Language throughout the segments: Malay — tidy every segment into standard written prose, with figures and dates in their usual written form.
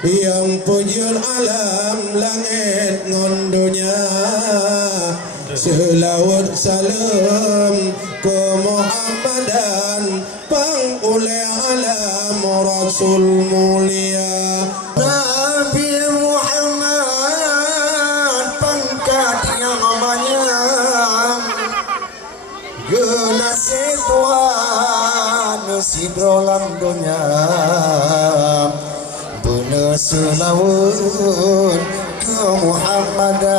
yang pujur alam langit ngondonya, selawat salam ke Muhammadan pang oleh alam Rasul mulia Nabi Muhammad pangkat yang banyak, genasi Tuhan si dalam dunia, benar selawat ke Muhammadan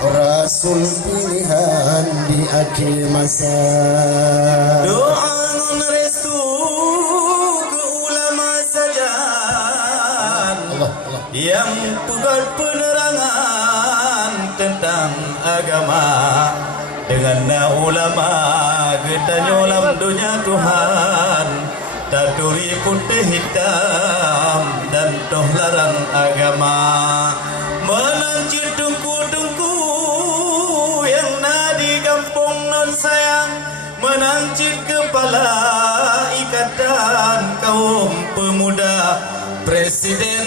Rasul pilihan di akhir masa. Doa nun restu ke ulama sajan yang pugat penerangan tentang agama. Dengan ulama kita nyolam dunia Tuhan, taturi putih hitam dan toh larang agama. Menancir tungku-tungku yang nadi kampung non sayang, menancir kepala ikatan kaum pemuda. Presiden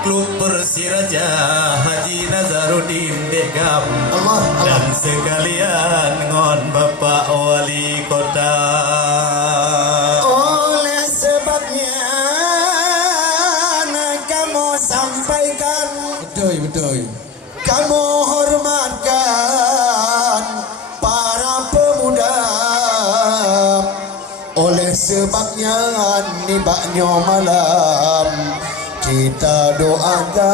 Klub Persiraja Haji Nazaruddin Begam dan sekalian ngon Bapak Wali Kota. Oleh sebabnya kamu sampaikan, betul kamu hormatkan para pemuda. Oleh sebabnya nibaknya malam kita doakan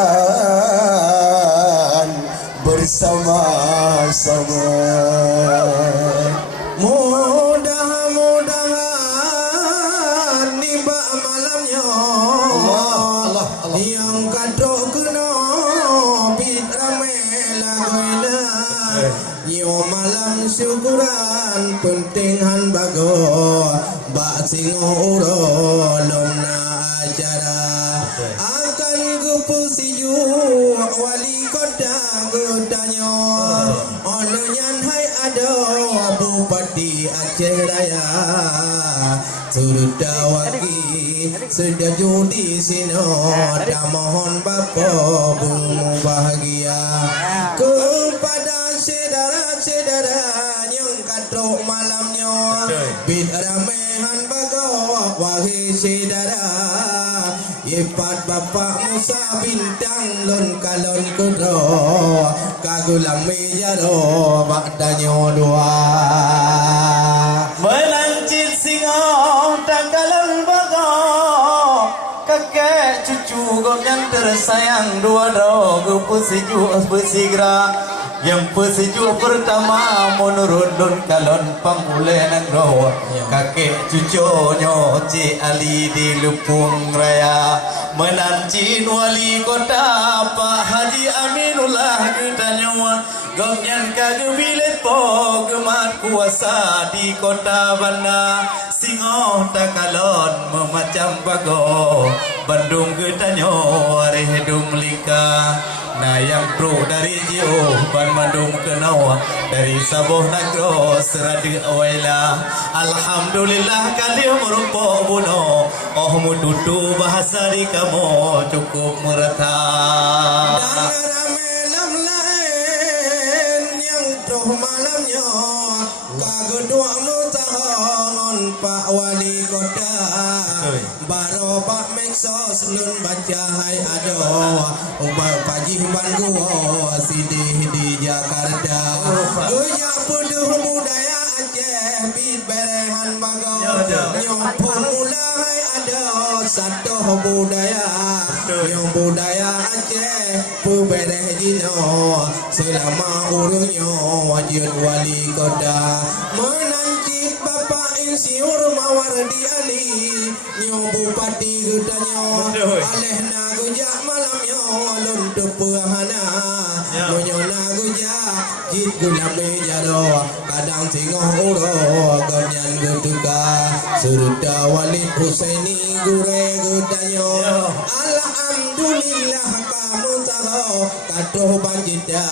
bersama-sama. Mudah-mudahan tiba malamnya Allah yang kadok kena bid rame laguina yo malam syukuran penting han bago bak singo uro lomna acara akan kupusiju wali kota gedanya ononyan hai ada bupati Aceh Raya sudah waki sudah judi sino dah mohon bapa bumi bahagia kepada saudara-saudara yang katrok malamnya bid ramehan bago wahai saudara ipat bapak Musa bintang lon kalon kudro kagulang mejaro bakdanyo dua Melancit singo tanggalan bago, kakek cucu gom yang tersayang dua dogo pesiju bersigra. Yang pesiju pertama menurut don kalon pangule nangro, kakek cucunya Cik Ali di Lupung Raya. Menancin wali kota Pak Haji Aminullah kitanya gom yang kagebilet po gemat kuasa di kota Banda. Singo takalon memacam bago Bandung getanya areh dum lika. Nah yang pro dari Jio Ban Mandung Kenawa dari Saboh Nagro Seradi Awaila. Alhamdulillah kali merupakan buno oh mututu bahasa di kamu cukup merata. dan rame lam lain yang toh malamnya kagedua mutahon Pak Wali Kota baro Pak Meksos lun baca hai ado ubah pajih bangguo sidih di Jakarta goya puduh budaya Aceh bid berehan bago nyompong mula hai ado satu budaya yang budaya Aceh pubereh jino selama urungnya wajud wali kota menancit Bapak Insinyur Mawardi Ali nyong bupati gedanya aleh nagujak malamnya lon tepehana nyo nagujak jit gulame jaro kadang singoh uro ganyan geduka surda Walid Husaini gure gedanya alhamdulillah kamu tahu kadoh banjida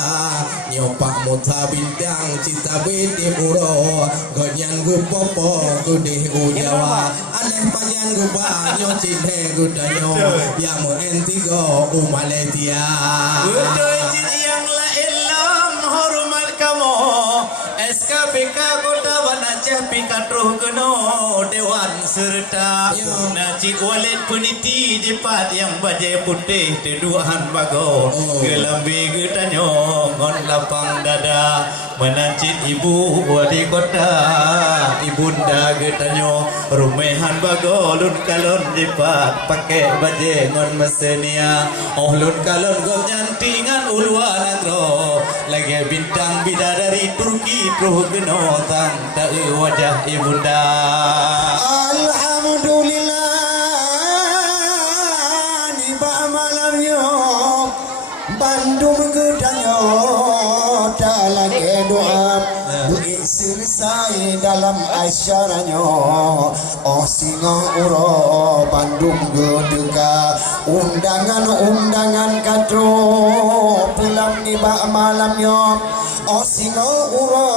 nyopak muta bintang cita bete uro ganyan gepopo gede ujawa aleh pajak kan ku banyo cile ku danyo yang mo entigo umaletia. Udah yang lain lam hormat kamu SKPK Kota Banacah Pikatruh Geno Dewan serta Nacik Walid Peniti Jepat yang bajai putih Teduhan bago Gelambi getanyo Ngon lapang dada Menancit ibu wali kota Ibunda getanyo Rumehan bago Lun kalon jepat Pakai bajai ngon mesenia Lun kalon gom nyantingan uluan agro Lagi bintang bidadari Turki Truh Geno Tang tak wajah ibunda. Alhamdulillah Niba malam yo Bandung gedanyo Tak lagi doa Duit selesai dalam asyaranya singa uro Bandung gedega Undangan-undangan katro Pulang niba malam yo singa uro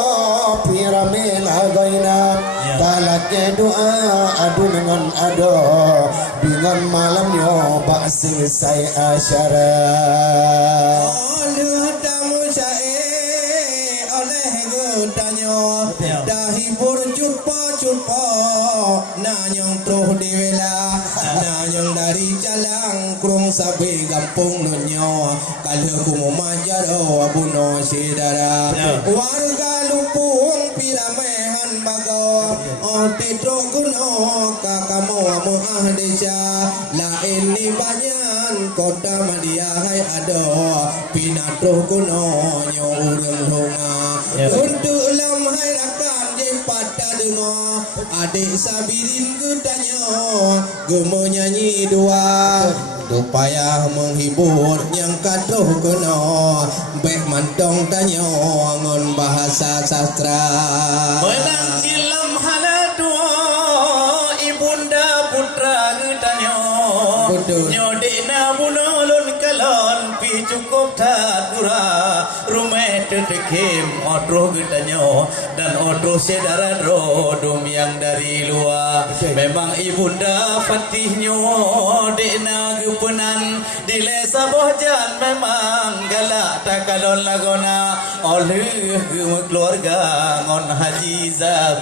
Piramela gaina Talake doa adu dengan ado Dengan malam yo bak selesai asyara Oleh tamu saya oleh gedanyo dah hibur jumpa nanyong truh di wela nanyong dari jalang krung sabi gampung nunyo kalau kumu majaro abuno sidara warga lumpung piramehan bago tetro kuno kakamo amu ahdesya lain ni banyan kota madia hai ado pinatro kuno nyo urang honga untuk lam hai rakan je pada dengar adik sabirin gedanyo gemo nyanyi dua supaya menghibur yang katruh kuno bek mantong tanyo ngon bahasa sastra Menang cilam hala dua ibunda putra getanyo nyodena bunolon kalon pi cukup tadura rumah tetekim odroh getanyo dan odroh sedara drodum yang dari luar memang ibunda fatihnya dena gepenan di lesa bohjan memang galak tak kalon lagona oleh keluarga ngon Haji Zab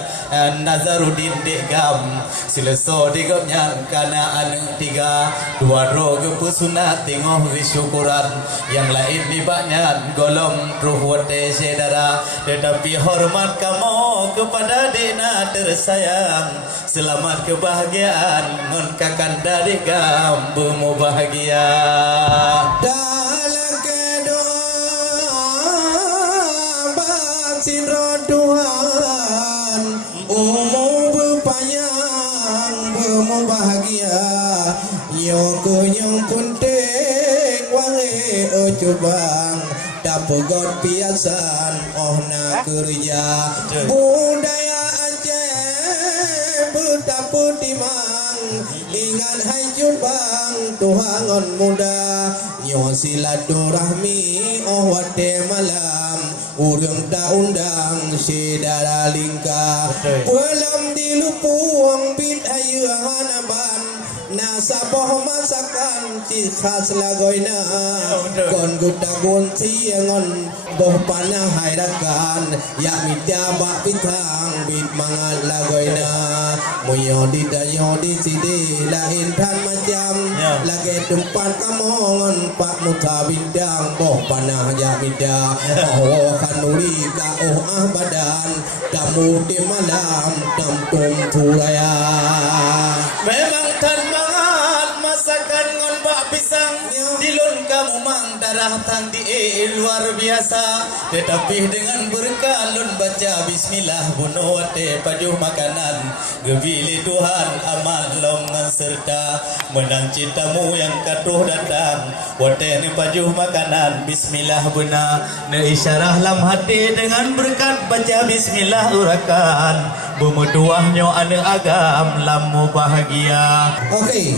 Nazaruddin Degam sileso digam yang kana anu tiga dua dro gepusunat tingoh syukuran yang lain dibaknya golong ruh wate sedara tetapi hormat kamu kepada dena tersayang selamat kebahagiaan ngon kakanda Degam bemu bahagia dalam kedoa batin Tuhan umur berpanjang bermu bahagia yo kunyong puntik wangi cubang dapegot piasan na kerja budaya Aceh betapun timang ingat hai jubang Tuhangon muda nyo silaturahmi wate malam urang undang sedara lingkar pulang di lupuang bid ayu hanaban nasaboh masakan khas lagoina kon gutagon siangon boh panah hairakan ya midya bak pitang bid mangat lagoina moyo di sini lain tan macam lagi tempat kamongon pak muta bidang boh panah ya midya kanuri ka badan tamu di malam tampung turaya memang tan banget masakan ngon bak pisang dilun kamu mang darah tang di luar biasa tetapi dengan berkah lun baca bismillah bunuh wate pajuh makanan gebili Tuhan aman longan serta menang cintamu yang katuh datang wate ni pajuh makanan bismillah bena ne isyarah lam hati dengan berkat baca bismillah urakan bemuduahnya ane agam lamu bahagia okey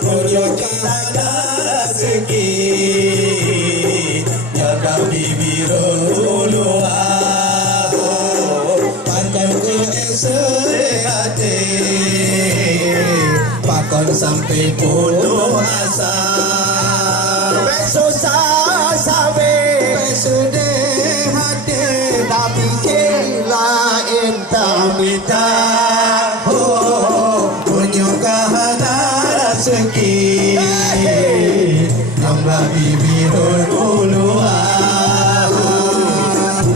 punya kada rezeki jaga bibir luar panjang ke esehati sampai putus asa. Susah sabe Sedih hati tapi kila entah minta punyakah ada rezeki hamba bibir uluan.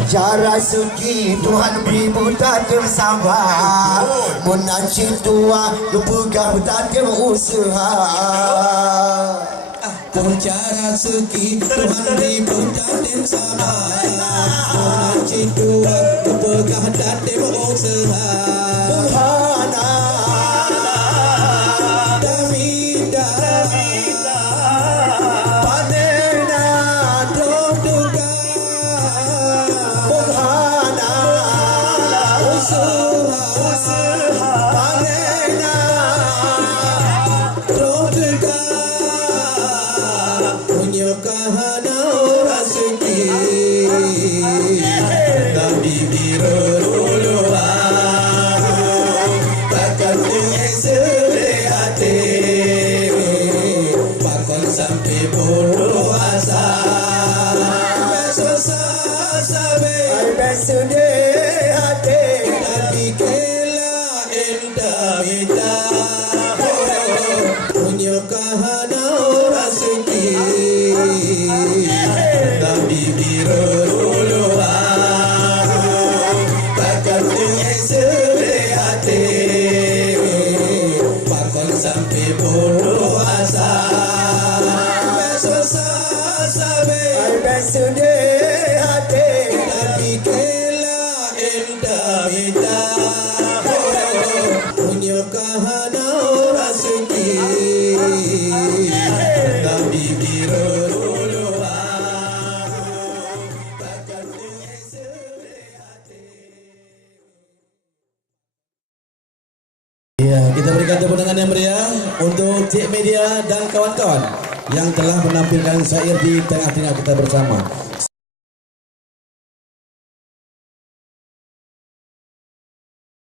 cara suci Tuhan beri buta tersabar menanci tua lepegah tak usaha. Cara segi Tuhan dibuka dan sabar menanci tua lepegah dan usaha. Tuhan Damida panena Doduga Tuhan usaha panena Doduga punyakah ada rezeki dan bibir uluan takkan sedih hati bakal sampai putus asa. Susah sampai bersedih hati tapi kela indah indah punyakah ada rezeki dan bibir uluan takkan sedih hati bakal sampai putus asa. Susah sampai bersedih hati tapi kela indah indah punyakah ada rezeki dan bibir uluan takkan sedih hati. Ya, kita berikan tepuk tangan yang meriah untuk Cik Media dan kawan-kawan yang telah menampilkan syair di tengah-tengah kita bersama.